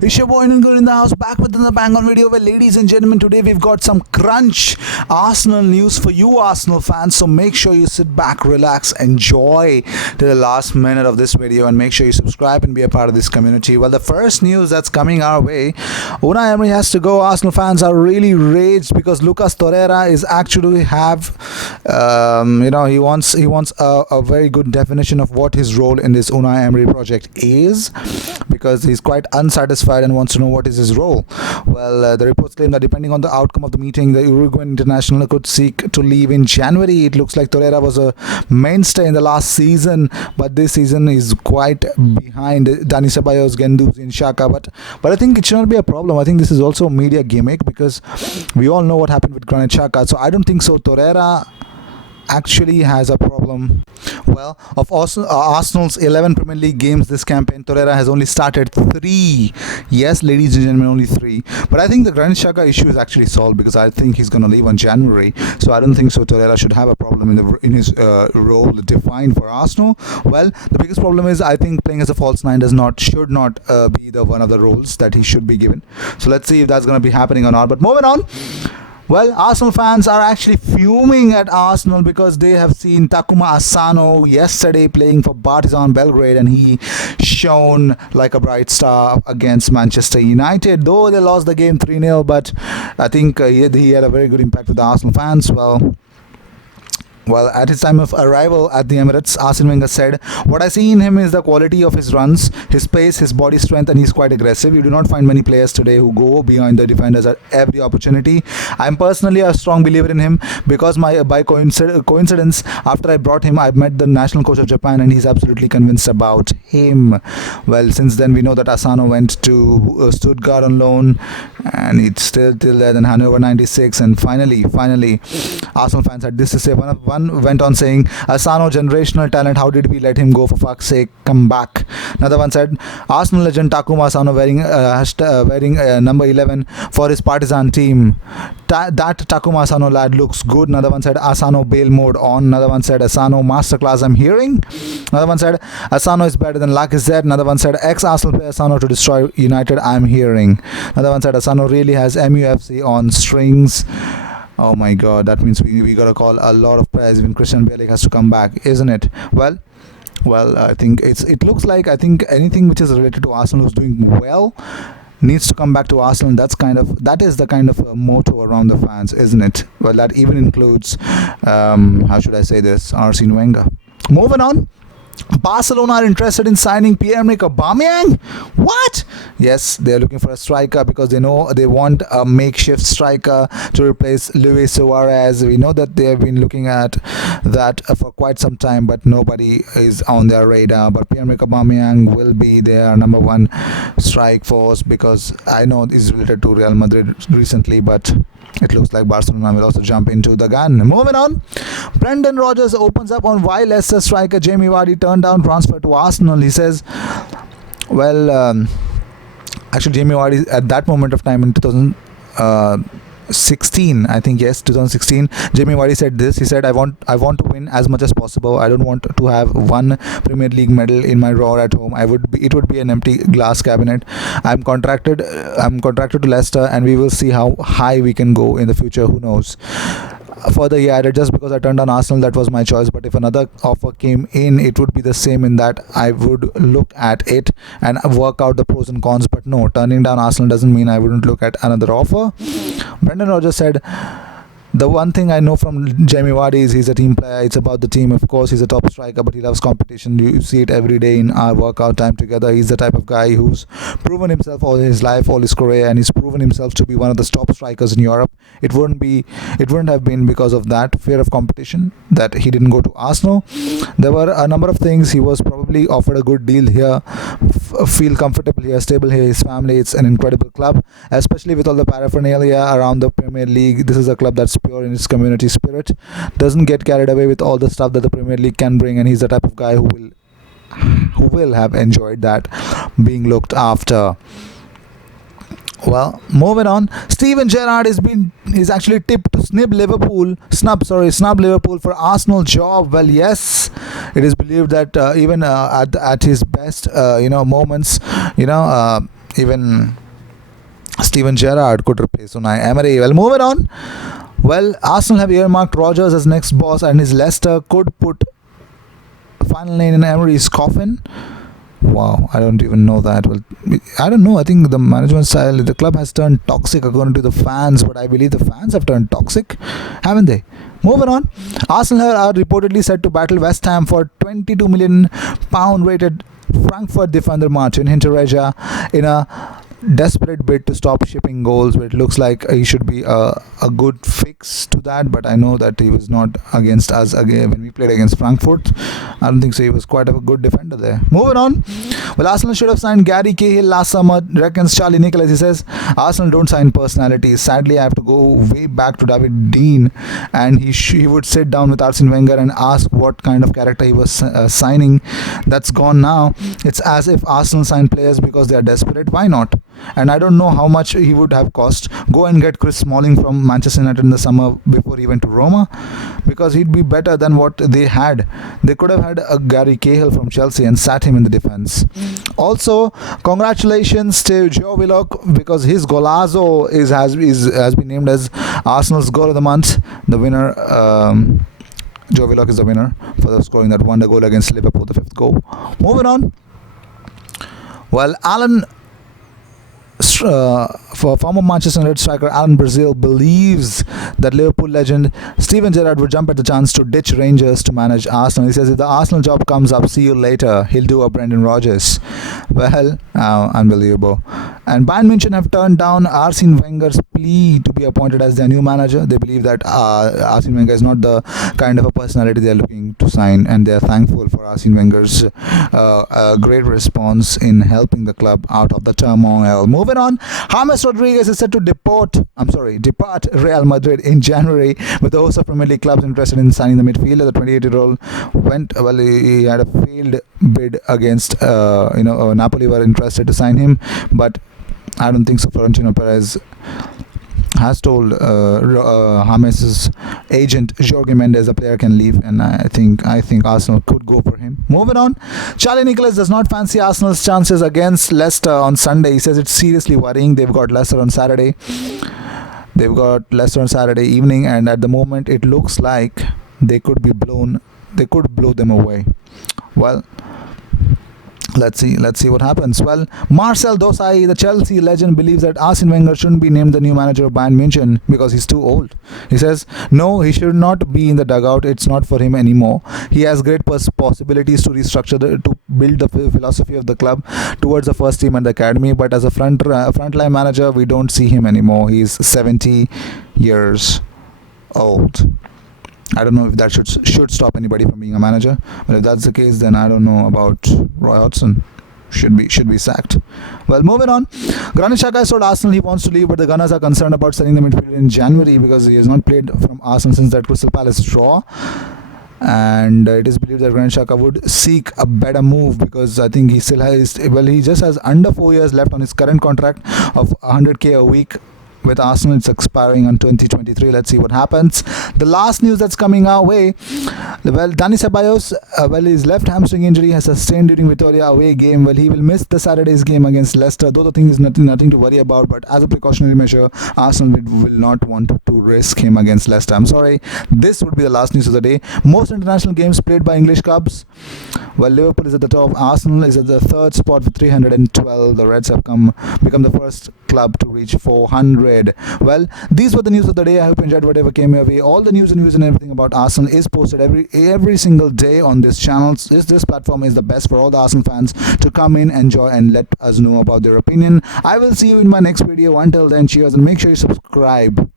It's your boy Gooner in the house, back with another bang on video. Well, ladies and gentlemen, today we've got some crunch Arsenal news for you Arsenal fans. So make sure you sit back, relax, enjoy to the last minute of this video, and make sure you subscribe and be a part of this community. Well, the first news that's coming our way: Unai Emery has to go. Arsenal fans are really raged because Lucas Torreira is actually he wants a very good definition of what his role in this Unai Emery project is, because he's quite unsatisfied and wants to know what is his role. Well, the reports claim that depending on the outcome of the meeting, the Uruguayan international could seek to leave in January. It looks like Torreira was a mainstay in the last season, but this season is quite behind Dani Ceballos, Guendouzi and Xhaka. But I think it should not be a problem. I think this is also a media gimmick, because we all know what happened with Granit Xhaka. So I don't think so Torreira actually has a problem. Well, of Arsenal's 11 Premier League games this campaign, Torreira has only started 3. Yes, ladies and gentlemen, only 3. But I think the Granit Xhaka issue is actually solved, because I think he's going to leave on January. So I don't think so Torreira should have a problem in his role defined for Arsenal. Well, the biggest problem is, I think playing as a false nine should not be one of the roles that he should be given. So let's see if that's going to be happening or not. But moving on. Well, Arsenal fans are actually fuming at Arsenal because they have seen Takuma Asano yesterday playing for Partizan Belgrade, and he shone like a bright star against Manchester United. Though they lost the game 3-0, but I think he had a very good impact with the Arsenal fans. Well, at his time of arrival at the Emirates, Arsene Wenger said, "What I see in him is the quality of his runs, his pace, his body strength, and he's quite aggressive. You do not find many players today who go behind the defenders at every opportunity. I'm personally a strong believer in him because by coincidence, after I brought him, I met the national coach of Japan, and he's absolutely convinced about him." Well, since then, we know that Asano went to Stuttgart on loan, and it's still till there, then Hannover 96, and finally, Arsenal fans had this to say. One went on saying, "Asano, generational talent, how did we let him go? For fuck's sake, come back." Another one said, "Arsenal legend Takuma Asano wearing number 11 for his Partizan team. That Takuma Asano lad looks good." Another one said, "Asano bail mode on." Another one said, "Asano masterclass, I'm hearing." Another one said, "Asano is better than Lacazette." Another one said, "Ex-Arsenal player Asano to destroy United, I'm hearing." Another one said, "Asano really has MUFC on strings." Oh my god, that means we gotta call a lot of players. Even Christian Bale has to come back, isn't it? Well, I think it looks like, I think anything which is related to Arsenal who's doing well needs to come back to Arsenal. That is the kind of motto around the fans, isn't it? Well, that even includes how should I say this, Arsene Wenger. Moving on. Barcelona are interested in signing Pierre-Emerick Aubameyang. What? Yes, they're looking for a striker because they know they want a makeshift striker to replace Luis Suarez. We know that they have been looking at that for quite some time, but nobody is on their radar. But Pierre-Emerick Aubameyang will be their number one strike force, because I know it's related to Real Madrid recently, but it looks like Barcelona will also jump into the gun. Moving on. Brendan Rodgers opens up on why Leicester striker Jamie Vardy turned down transfer to Arsenal. He says, actually Jamie Vardy at that moment of time in 2016, I think, yes, 2016, Jamie Vardy said this. He said, I want to win as much as possible. I don't want to have one Premier League medal in my drawer at home. It would be an empty glass cabinet. I'm contracted to Leicester, and we will see how high we can go in the future. Who knows? Further, he added, "Just because I turned down Arsenal, that was my choice. But if another offer came in, it would be the same in that I would look at it and work out the pros and cons. But no, turning down Arsenal doesn't mean I wouldn't look at another offer." Brendan Rodgers said, "The one thing I know from Jamie Vardy is he's a team player. It's about the team. Of course, he's a top striker, but he loves competition. You see it every day in our workout time together. He's the type of guy who's proven himself all his life, all his career, and he's proven himself to be one of the top strikers in Europe. It wouldn't have been because of that fear of competition that he didn't go to Arsenal. There were a number of things. He was probably offered a good deal here, feel comfortable here, stable here, his family. It's an incredible club, especially with all the paraphernalia around the Premier League. This is a club that's pure in its community spirit, doesn't get carried away with all the stuff that the Premier League can bring, and he's the type of guy who will have enjoyed that, being looked after." Well, moving on. Steven Gerrard is actually tipped to snub Liverpool for Arsenal job. Well, yes, it is believed that even at his best, moments, even Steven Gerrard could replace Unai Emery. Well, moving on. Well, Arsenal have earmarked Rodgers as next boss, and his Leicester could put final nail in Emery's coffin. Wow, I don't even know that. Well, I don't know. I think the management style, the club has turned toxic according to the fans, but I believe the fans have turned toxic, haven't they? Moving on, Arsenal are reportedly set to battle West Ham for £22 million rated Frankfurt defender Martin Hinteregger in a desperate bid to stop shipping goals, but it looks like he should be a good fix to that. But I know that he was not against us again when we played against Frankfurt. I don't think so. He was quite a good defender there. Moving on, well, Arsenal should have signed Gary Cahill last summer, reckons Charlie Nicholas. He says Arsenal don't sign personalities. Sadly, I have to go way back to David Dean, and he would sit down with Arsene Wenger and ask what kind of character he was signing. That's gone now. It's as if Arsenal sign players because they are desperate. Why not? And I don't know how much he would have cost. Go and get Chris Smalling from Manchester United in the summer before he went to Roma, because he'd be better than what they had. They could have had a Gary Cahill from Chelsea and sat him in the defense. Also, congratulations to Joe Willock, because his golazo has been named as Arsenal's goal of the month. The winner. Joe Willock is the winner for scoring that wonder goal against Liverpool, the 5th goal. Moving on. Well, for former Manchester United striker Alan Brazil believes that Liverpool legend Steven Gerrard would jump at the chance to ditch Rangers to manage Arsenal. He says if the Arsenal job comes up, see you later. He'll do a Brendan Rodgers. Well, unbelievable. And Bayern München have turned down Arsene Wenger's plea to be appointed as their new manager. They believe that Arsene Wenger is not the kind of a personality they are looking to sign, and they are thankful for Arsene Wenger's great response in helping the club out of the turmoil. Moving on, James Rodriguez is set to depart Real Madrid in January, with a host of Premier League clubs interested in signing the midfielder. The 28-year-old he had a failed bid against Napoli were interested to sign him, but I don't think so. Florentino Perez has told James's agent Jorge Mendes the player can leave, and I think Arsenal could go for him. Moving on, Charlie Nicholas does not fancy Arsenal's chances against Leicester on Sunday. He says it's seriously worrying. They've got Leicester on Saturday. Evening, and at the moment it looks like they could blow them away. Well, let's see what happens. Well, Marcel Desailly, the Chelsea legend, believes that Arsene Wenger shouldn't be named the new manager of Bayern München because he's too old. He says no, he should not be in the dugout. It's not for him anymore. He has great possibilities to restructure to build the philosophy of the club towards the first team and the academy, but as a frontline manager, we don't see him anymore. He's 70 years old. I don't know if that should stop anybody from being a manager, but if that's the case, then I don't know about Roy Hodgson. Should be sacked. Well, moving on, Granit Xhaka has told Arsenal he wants to leave, but the Gunners are concerned about selling the midfielder in January because he has not played from Arsenal since that Crystal Palace draw. And it is believed that Granit Xhaka would seek a better move because I think he just has under 4 years left on his current contract of 100k a week. With Arsenal, it's expiring on 2023. Let's see what happens. The last news that's coming our way, well, Dani Ceballos, his left hamstring injury has sustained during Vitoria away game. Well, he will miss the Saturday's game against Leicester, though the thing is nothing to worry about, but as a precautionary measure, Arsenal will not want to risk him against Leicester. I'm sorry, this would be the last news of the day. Most international games played by English clubs. Well, Liverpool is at the top. Arsenal is at the third spot with 312. The Reds have become the first club to reach 400. Well, these were the news of the day. I hope you enjoyed whatever came your way. All the news and everything about Arsenal is posted every single day on this channel. This platform is the best for all the Arsenal fans to come in, enjoy, and let us know about their opinion. I will see you in my next video. Until then, cheers, and make sure you subscribe.